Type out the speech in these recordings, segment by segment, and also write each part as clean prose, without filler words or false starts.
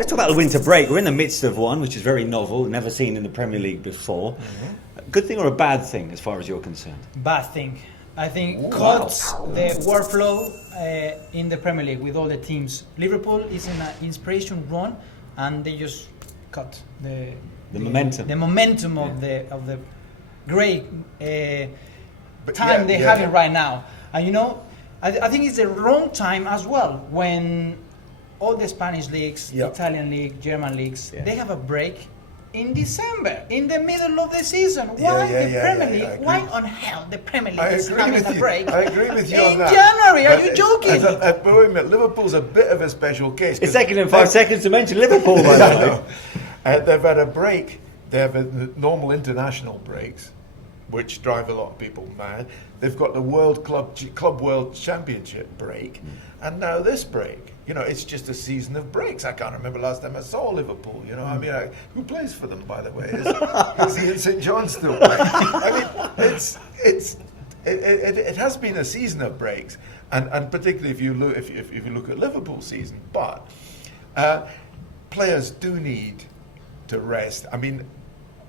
Let's talk about the winter break. We're in the midst of one, which is very novel, never seen in the Premier League before. A good thing or a bad thing, as far as you're concerned? Bad thing. I think cuts the workflow in the Premier League with all the teams. Liverpool is in an inspiration run, and they just cut the momentum. The momentum of the great time they're having right now. And you know, I think it's the wrong time as well when all the Spanish leagues, Italian league, German leagues, they have a break in December, in the middle of the season. Why the Premier League? Why on hell the Premier League is having a break? I agree with you on that. In January, are you joking? But wait a minute, Liverpool's a bit of a special case. It's taken in 5 seconds to mention Liverpool, by the way. They've had a break. They have normal international breaks, which drive a lot of people mad. They've got the Club World Championship break, and now this break. You know, it's just a season of breaks. I can't remember last time I saw Liverpool. You know, I mean, who plays for them, by the way? Is Ian St. John still playing? I mean, it has been a season of breaks, and particularly if you look at Liverpool's season. But players do need to rest. I mean,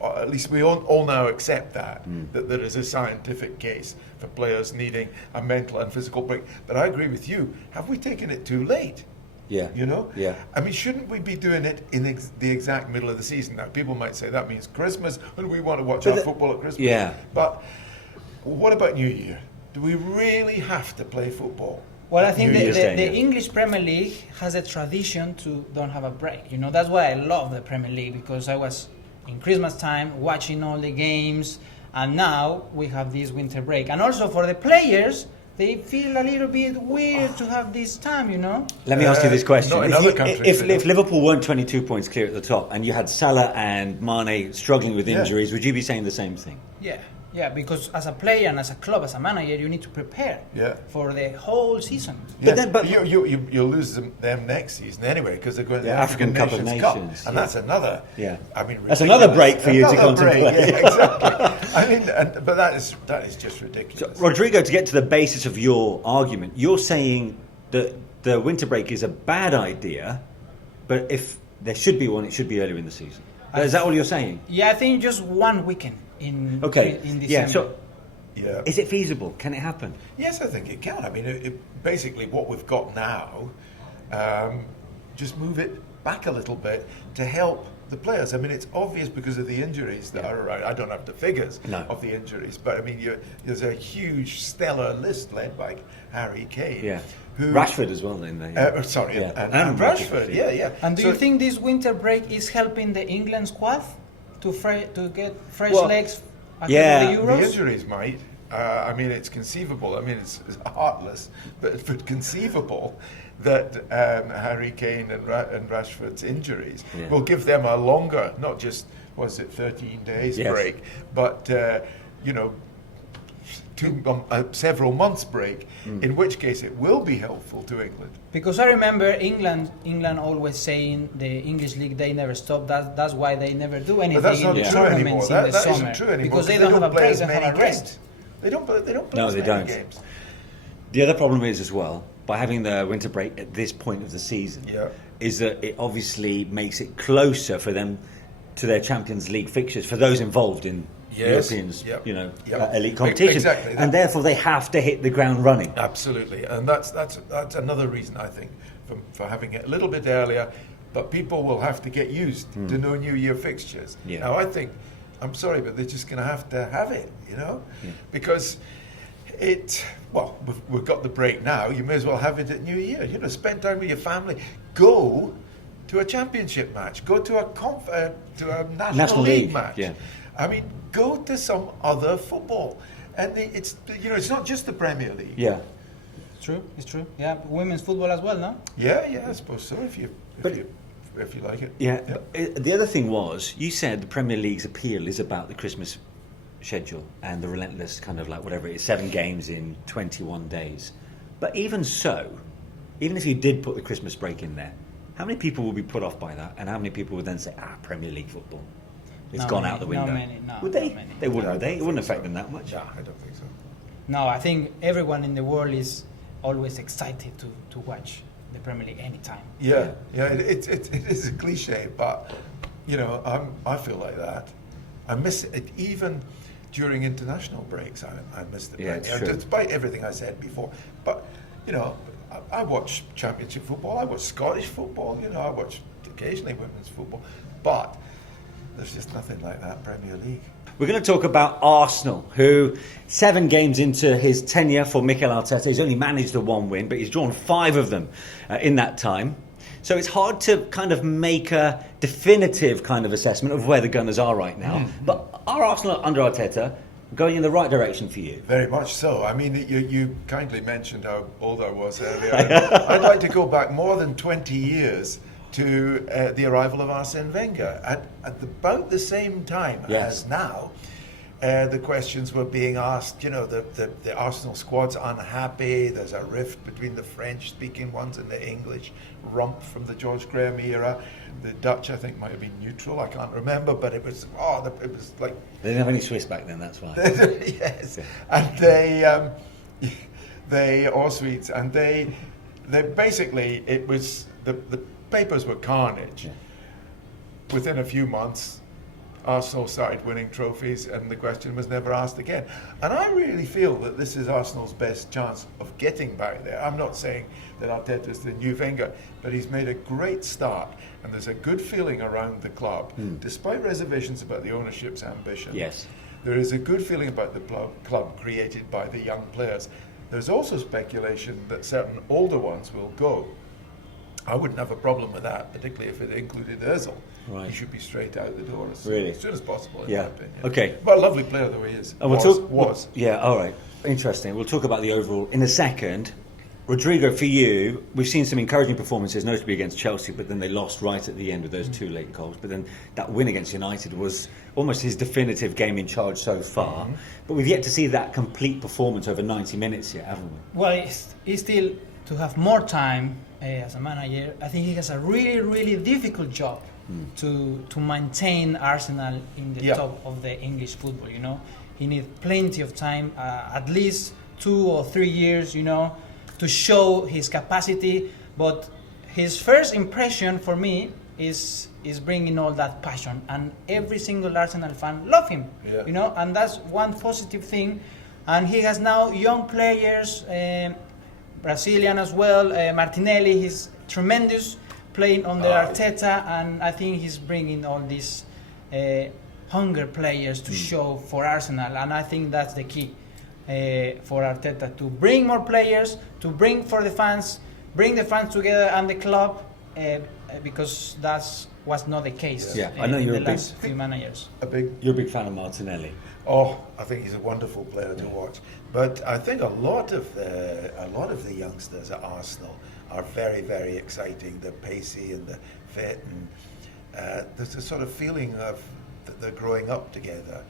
at least we all now accept that there is a scientific case for players needing a mental and physical break. But I agree with you. Have we taken it too late? Yeah. You know? Yeah. I mean, shouldn't we be doing it in the exact middle of the season? Now, people might say that means Christmas, and we want to watch our football at Christmas. Yeah. But what about New Year? Do we really have to play football? Well, I think the English Premier League has a tradition to don't have a break. You know, that's why I love the Premier League, because I was in Christmas time watching all the games, and now we have this winter break. And also for the players, they feel a little bit weird to have this time, you know? Let me ask you this question. Not in other countries, if Liverpool weren't 22 points clear at the top and you had Salah and Mane struggling with injuries, would you be saying the same thing? Yeah, because as a player and as a club, as a manager, you need to prepare for the whole season. But you'll lose them next season anyway, because they're going to the African Cup of Nations. And that's another. I mean, that's another break for you to contemplate. Yeah, exactly. I mean, but that is just ridiculous. So, Rodrigo, to get to the basis of your argument, you're saying that the winter break is a bad idea, but if there should be one, it should be earlier in the season. Is that all you're saying? Yeah, I think just one weekend in December. Is it feasible? Can it happen? Yes, I think it can. I mean, basically what we've got now, just move it back a little bit to help the players. I mean, it's obvious because of the injuries that are around. I don't have the figures of the injuries, but I mean, there's a huge stellar list led by Harry Kane. Yeah. Rashford as well in there. And Rashford, And do you think this winter break is helping the England squad to get fresh legs ahead of the Euros? The injuries might. I mean, it's conceivable. I mean, it's heartless, but conceivable that Harry Kane and Rashford's injuries will give them a longer, not just 13 days break, but several months break, in which case it will be helpful to England. Because I remember England always saying the English league, they never stop. That's why they never do anything. But that's not true anymore. That isn't true anymore. Because they don't have a break, they have a rest. They don't play as many don't. Games. The other problem is as well, by having the winter break at this point of the season, is that it obviously makes it closer for them to their Champions League fixtures, for those involved in Europeans, elite competition, exactly and therefore they have to hit the ground running. Absolutely, and that's another reason I think for having it a little bit earlier. But people will have to get used to no New Year fixtures. Now I think, I'm sorry, but they're just going to have it, because we've got the break now. You may as well have it at New Year. Spend time with your family. Go to a championship match. Go to a national league match. Yeah. I mean, go to some other football, and it's not just the Premier League. Yeah, it's true. Yeah, women's football as well, no? Yeah, I suppose so. If you like it. Yeah. But the other thing was, you said the Premier League's appeal is about the Christmas schedule and the relentless kind of like whatever it is, 7 games in 21 days. But even so, even if you did put the Christmas break in there, how many people would be put off by that, and how many people would then say, Premier League football? It's gone out the window. Not many, would they? Not many. They wouldn't, would they? It wouldn't affect them that much. No, I don't think so. No, I think everyone in the world is always excited to watch the Premier League anytime. Yeah. It is a cliche, but I feel like that. I miss it even during international breaks. I miss the break, despite everything I said before. But I watch Championship football. I watch Scottish football. I watch occasionally women's football, but there's just nothing like that Premier League. We're going to talk about Arsenal, who 7 games into his tenure for Mikel Arteta, he's only managed the 1 win, but he's drawn 5 of them in that time. So it's hard to kind of make a definitive kind of assessment of where the Gunners are right now. Mm-hmm. But are Arsenal under Arteta going in the right direction for you? Very much so. I mean, you kindly mentioned how old I was earlier. I'd like to go back more than 20 years to the arrival of Arsene Wenger. At about the same time as now, the questions were being asked, the Arsenal squad's unhappy, there's a rift between the French-speaking ones and the English, rump from the George Graham era. The Dutch, I think, might have been neutral, I can't remember, but it was like... They didn't have any Swiss back then, that's why. Yes, and they or Swedes, and they basically, it was, the papers were carnage. Yeah. Within a few months, Arsenal started winning trophies and the question was never asked again. And I really feel that this is Arsenal's best chance of getting back there. I'm not saying that Arteta's the new Wenger, but he's made a great start and there's a good feeling around the club, despite reservations about the ownership's ambition. Yes. There is a good feeling about the club created by the young players. There's also speculation that certain older ones will go. I wouldn't have a problem with that, particularly if it included Ozil. Right. He should be straight out the door as soon as possible, in my opinion. Okay. But a lovely player though he is. Was. Yeah, all right. Interesting. We'll talk about the overall in a second. Rodrigo, for you, we've seen some encouraging performances, notably against Chelsea, but then they lost right at the end with those 2 late goals. But then that win against United was almost his definitive game in charge so far. Mm-hmm. But we've yet to see that complete performance over 90 minutes yet, haven't we? Well, he's still to have more time as a manager. I think he has a really, really difficult job to maintain Arsenal in the top of the English football. He needs plenty of time, at least 2 or 3 years, to show his capacity. But his first impression for me is bringing all that passion, and every single Arsenal fan love him. And that's one positive thing. And he has now young players. Brazilian as well, Martinelli, he's tremendous playing under Arteta, and I think he's bringing all these hunger players to show for Arsenal, and I think that's the key for Arteta, to bring more players, to bring for the fans, bring the fans together and the club, because that was not the case I know you're in the last few managers. You're a big fan of Martinelli. Oh, I think he's a wonderful player to watch. But I think a lot of the youngsters at Arsenal are very, very exciting. They're pacey and they're fit, and there's a sort of feeling of that they're growing up together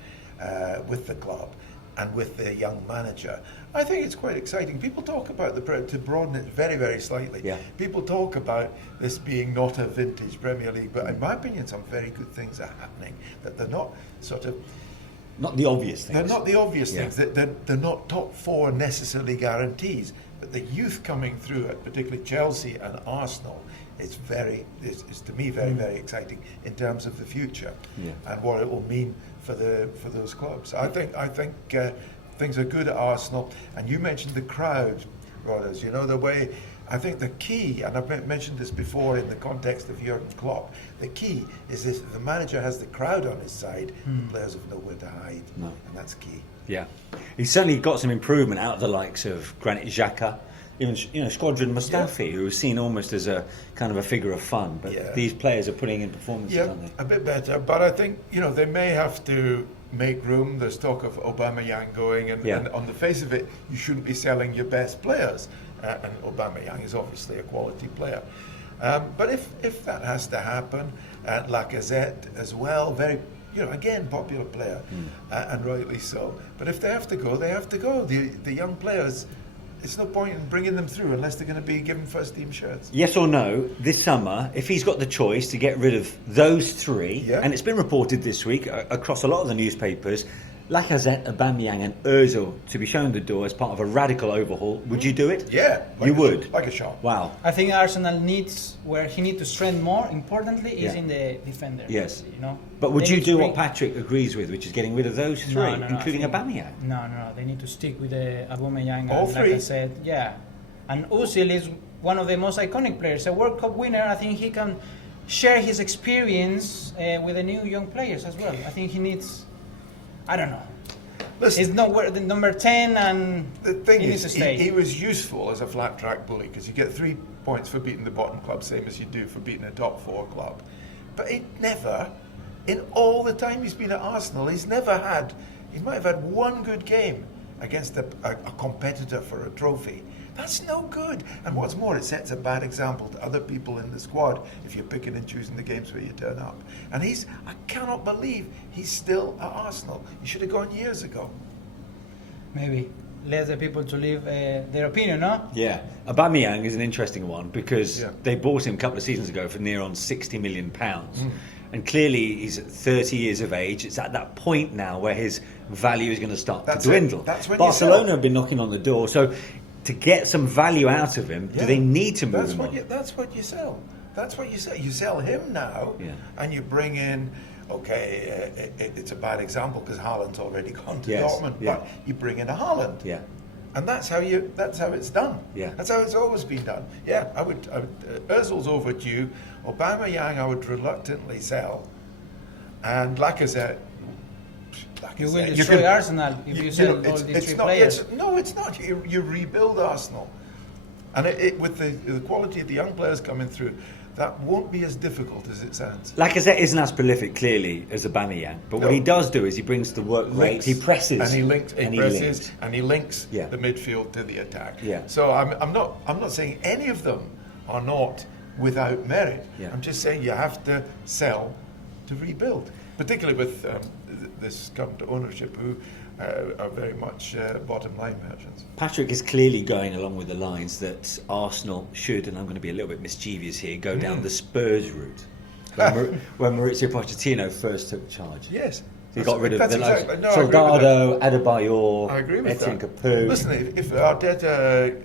with the club and with the young manager. I think it's quite exciting. People talk about to broaden it very, very slightly. Yeah. People talk about this being not a vintage Premier League, but in my opinion, some very good things are happening. That they're not sort of. Not the obvious things. They're not the obvious things. They're not top 4 necessarily guarantees. But the youth coming through at particularly Chelsea and Arsenal is to me very, very exciting in terms of the future and what it will mean for those clubs. I think things are good at Arsenal. And you mentioned the crowd, Rodders. The way. I think the key, and I've mentioned this before in the context of Jurgen Klopp, the key is this: the manager has the crowd on his side, the players have nowhere to hide, and that's key. Yeah, he's certainly got some improvement out of the likes of Granit Xhaka, even Squadron Mustafi, who was seen almost as a kind of a figure of fun. But these players are putting in performances, aren't they? A bit better, but I think they may have to make room. There's talk of Aubameyang going, and on the face of it, you shouldn't be selling your best players. And Aubameyang is obviously a quality player. But if that has to happen, Lacazette as well, very, again, popular player, and rightly so. But if they have to go, they have to go. The young players, it's no point in bringing them through unless they're going to be given first team shirts. Yes or no, this summer, if he's got the choice to get rid of those 3, and it's been reported this week across a lot of the newspapers, Lacazette, Aubameyang and Ozil to be shown the door as part of a radical overhaul, would you do it? Yeah. You would? Like a shot. Wow. I think Arsenal needs, where he needs to strengthen more, importantly, is in the defender. Yes. You know? But would They you need to do bring- what Patrick agrees with, which is getting rid of those three, No, including I think- Aubameyang? No. They need to stick with the Aubameyang. All and three? Like I said, yeah. And Ozil is one of the most iconic players, a World Cup winner. I think he can share his experience with the new young players as well. I think he needs, I don't know. Listen, He's not the number 10 and the thing he needs is, to stay. he was useful as a flat track bully because you get 3 points for beating the bottom club, same as you do for beating a top 4 club. But he never, in all the time he's been at Arsenal, he might have had one good game against a competitor for a trophy. That's no good. And what's more, it sets a bad example to other people in the squad if you're picking and choosing the games where you turn up. And I cannot believe he's still at Arsenal. He should have gone years ago. Maybe let the people to leave their opinion, no? Yeah. Aubameyang is an interesting one because Yeah. they bought him a couple of seasons ago for near on £60 million. And clearly he's 30 years of age. It's at that point now where his value is going to start That's to dwindle. it. That's when you Barcelona sell. have been knocking on the door. So to get some value out of him, do they need to move him on? That's what you sell. That's what you sell. You sell him now, and you bring in. Okay, it's a bad example because Haaland's already gone to Dortmund, but you bring in a Haaland. Yeah. And that's how it's done. Yeah. That's how it's always been done. Yeah, I would Ozil's overdue. Aubameyang I would reluctantly sell, and Lacazette. You will destroy Arsenal if you sell all these three players. No, it's not. You rebuild Arsenal, and with the quality of the young players coming through, that won't be as difficult as it sounds. Lacazette isn't as prolific, clearly, as Aubameyang. But what he does do is he brings the work rate. He presses. And he links. and He links Yeah. the midfield to the attack. Yeah. So I'm not saying any of them are not without merit. Yeah. I'm just saying you have to sell to rebuild, particularly with this come to ownership who are very much bottom line merchants. Patrick is clearly going along with the lines that Arsenal should, and I'm going to be a little bit mischievous here, go down the Spurs route, where Maurizio Pochettino first took charge. Yes. He got rid of That's the likes exactly- no, I agree with Soldado, Adebayor, I agree with Etienne that. Capoue. Listen, if Arteta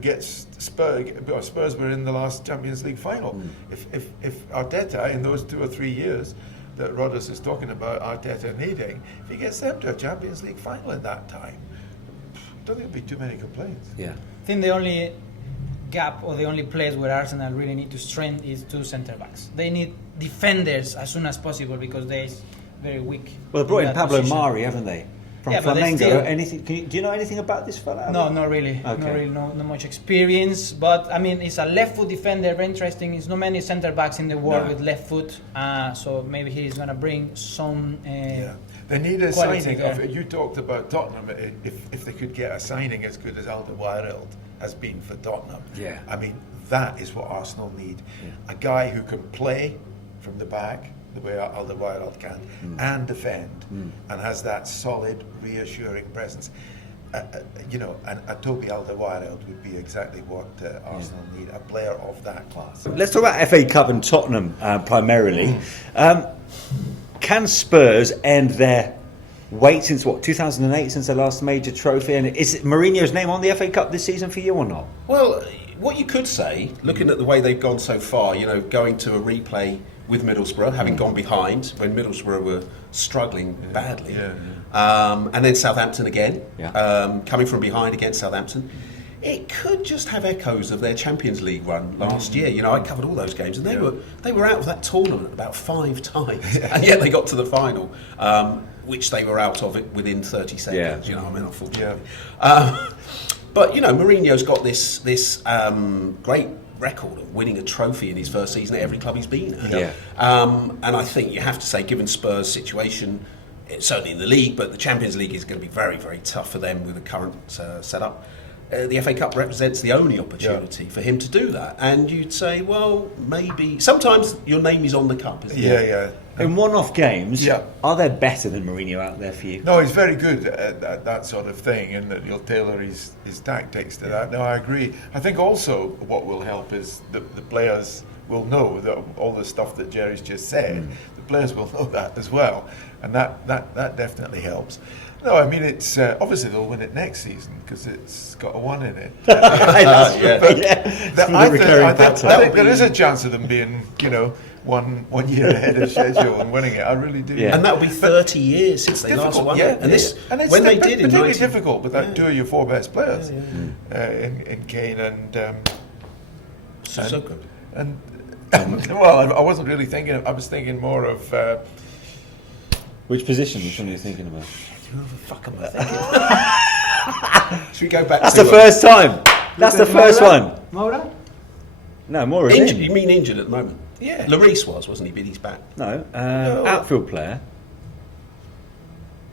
gets Spurs were in the last Champions League final. If Arteta in those 2 or 3 years that Rodgers is talking about Arteta needing, if he gets them to a Champions League final in that time, I don't think there'll be too many complaints. Yeah. I think the only gap or the only place where Arsenal really need to strengthen is 2 centre backs. They need defenders as soon as possible because they're very weak. Well, they brought in that Pablo position. Mari, haven't they? From Yeah, but they Flamengo. still- Anything? Do you know anything about this fella? No, not really. Okay. Not really. No much experience. But I mean, it's a left foot defender. Very interesting. There's not many centre backs in the world with left foot. So maybe he's gonna bring some. They need a quality signing. there. You talked about Tottenham. If they could get a signing as good as Alderweireld has been for Tottenham, I mean that is what Arsenal need. A guy who can play from the back the way Alderweireld can and defend and has that solid, reassuring presence. And a Toby Alderweireld would be exactly what Arsenal need, a player of that class. Let's talk about FA Cup and Tottenham primarily. Can Spurs end their wait since 2008, since their last major trophy? And is Mourinho's name on the FA Cup this season for you or not? Well, what you could say, looking at the way they've gone so far, going to a replay with Middlesbrough, having gone behind when Middlesbrough were struggling badly, and then Southampton again, coming from behind against Southampton. It could just have echoes of their Champions League run last year. I covered all those games, and they were out of that tournament about 5 times, and yet they got to the final, which they were out of it within 30 seconds. Unfortunately. But Mourinho's got this great record of winning a trophy in his first season at every club he's been at. And I think you have to say, given Spurs' situation, certainly in the league, but the Champions League is going to be very, very tough for them with the current setup. The FA Cup represents the only opportunity for him to do that. And you'd say, well, maybe sometimes your name is on the cup, isn't it? In one-off games, are they better than Mourinho out there for you? No, he's very good at that sort of thing, and that he'll tailor his tactics to that. No, I agree. I think also what will help is the players will know that all the stuff that Jerry's just said. The players will know that as well, and that definitely helps. No, I mean, it's obviously they'll win it next season because it's got a 1 in it. I think there is a chance of them being, one year ahead of schedule and winning it. I really do. And that'll be 30 years since they last won it. And this, and it's when they did, particularly difficult without 2 of your 4 best players in Kane and Sissoko. And well, I wasn't really thinking. I was thinking more of which position? Which one are you thinking about? Who the fuck am I thinking? Should we go back? That's the first time. That's the first one. Moura? No, Moura's injured. in. You mean injured at the moment? Yeah. Lloris wasn't he? But he's back. No, outfield player.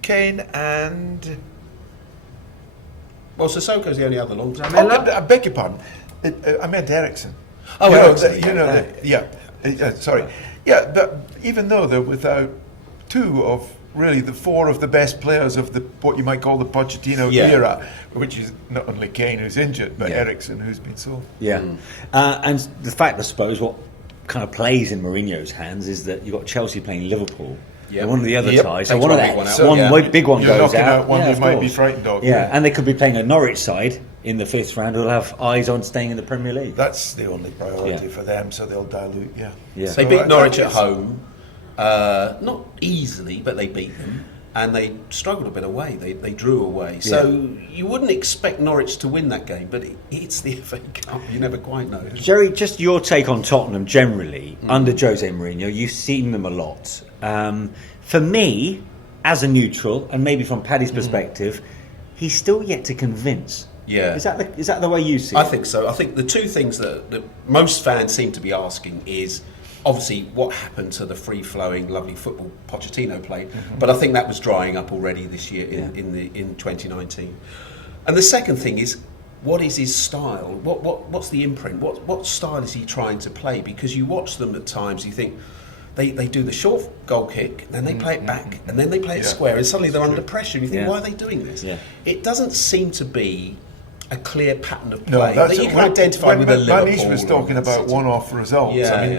Kane and. Well, Sissoko's the only other long term. I beg your pardon. I meant Ericsson. Oh, Ericsson. Sorry. Yeah, but even though they're without 2 of really the 4 of the best players of what you might call the Pochettino era, which is not only Kane who's injured, but Ericsson who's been sold. Yeah, and the fact, I suppose, what kind of plays in Mourinho's hands is that you've got Chelsea playing Liverpool. Yep. And one of the other ties. So one one big one you're goes knocking out. One you might be frightened of. Yeah, and they could be playing a Norwich side in the 5th round who'll have eyes on staying in the Premier League. That's the only priority for them, so they'll dilute. Yeah. So they beat Norwich at home, not easily, but they beat them. And they struggled a bit away. They drew away. So you wouldn't expect Norwich to win that game, but it's the FA Cup. You never quite know. Jerry, just your take on Tottenham generally under Jose Mourinho. You've seen them a lot. For me, as a neutral, and maybe from Paddy's perspective, he's still yet to convince. Yeah. Is that the way you see it? I think so. I think the 2 things that most fans seem to be asking is, obviously, what happened to the free-flowing, lovely football Pochettino played? But I think that was drying up already this year in 2019. And the second thing is, what is his style? What's the imprint? What style is he trying to play? Because you watch them at times, you think they do the short goal kick, then they play it back, and then they play it square, and suddenly they're under pressure. And you think, why are they doing this? Yeah. It doesn't seem to be a clear pattern of play that you can identify with a Liverpool. Manish was talking about one-off results. I mean,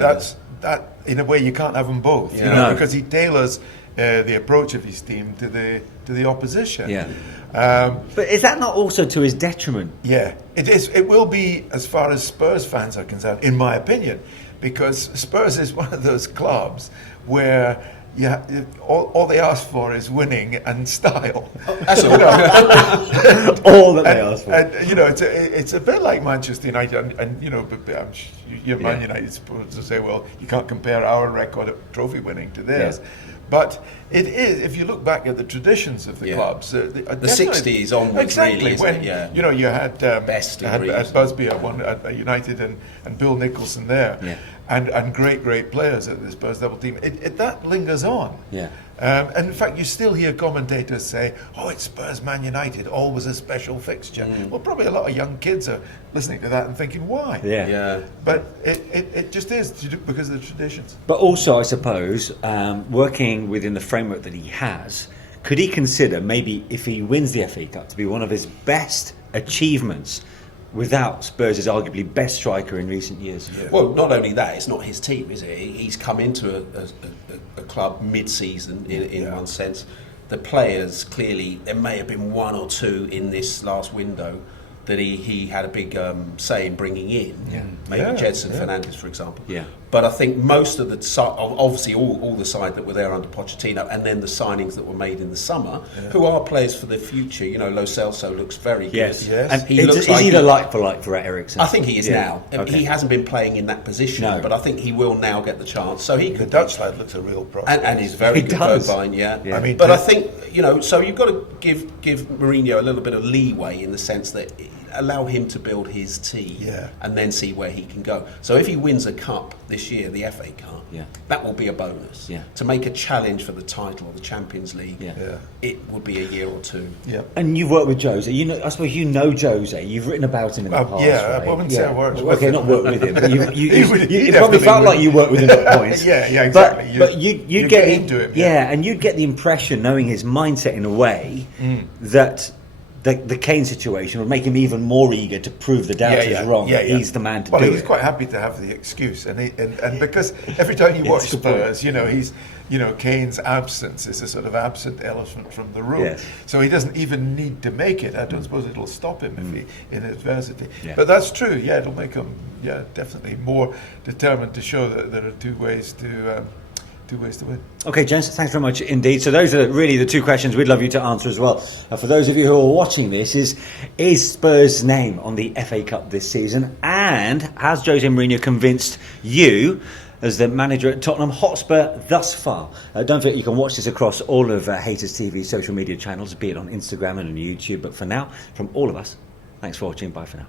that in a way you can't have them both, because he tailors the approach of his team to the opposition. Yeah. But is that not also to his detriment? Yeah, it is. It will be, as far as Spurs fans are concerned, in my opinion, because Spurs is one of those clubs where all they ask for is winning and style. That's all that they ask for. And it's a bit like Manchester United, and you're Man United supposed to say, well, you can't compare our record of trophy winning to theirs. Yeah. But it is, if you look back at the traditions of the clubs, the 60s onwards, exactly, really, when you had Best had Busby at United and Bill Nicholson there, and great players at the Spurs double team. That lingers on. Yeah. And in fact, you still hear commentators say, "Oh, it's Spurs, Man United, always a special fixture." Well, probably a lot of young kids are listening to that and thinking, "Why?" Yeah. But it just is because of the traditions. But also, I suppose, working within the framework that he has, could he consider maybe if he wins the FA Cup to be one of his best achievements without Spurs' arguably best striker in recent years? Yeah. Well, not only that, it's not his team, is it? He's come into a club mid-season in one sense. The players, clearly, there may have been 1 or 2 in this last window that he had a big say in bringing in. Maybe Jedson Fernandes, for example. Yeah. But I think most of the obviously all the side that were there under Pochettino, and then the signings that were made in the summer, who are players for the future. Lo Celso looks very good. Yes. And is he the like for like for Ericsson? I think he is now. Okay. He hasn't been playing in that position, but I think he will now get the chance. So the Dutch lad looks a real pro, and he's very good. Bovine, I mean, but I think so you've got to give Mourinho a little bit of leeway in the sense that allow him to build his team and then see where he can go. So if he wins a cup this year, the FA Cup, that will be a bonus. To make a challenge for the title or the Champions League, it would be a year or 2. And you've worked with Jose. I suppose you know Jose. You've written about him in the past. I wouldn't say I worked with him. Okay, not worked with him. But you probably felt like you worked with him at points. Exactly. But you get into him. And you'd get the impression, knowing his mindset in a way, that the Kane situation would make him even more eager to prove the doubters wrong. He's the man to do it. Well, he's quite happy to have the excuse, and because every time you watch Spurs, Kane's absence is a sort of absent elephant from the room. Yes. So he doesn't even need to make it. I don't suppose it'll stop him if he in adversity. Yeah. But that's true. Yeah, it'll make him definitely more determined to show that there are two ways to win. Okay, gents, thanks very much indeed. So those are really the two questions we'd love you to answer as well. For those of you who are watching this, is Spurs' name on the FA Cup this season? And has Jose Mourinho convinced you as the manager at Tottenham Hotspur thus far? Don't forget you can watch this across all of Hayterstv social media channels, be it on Instagram and on YouTube. But for now, from all of us, thanks for watching. Bye for now.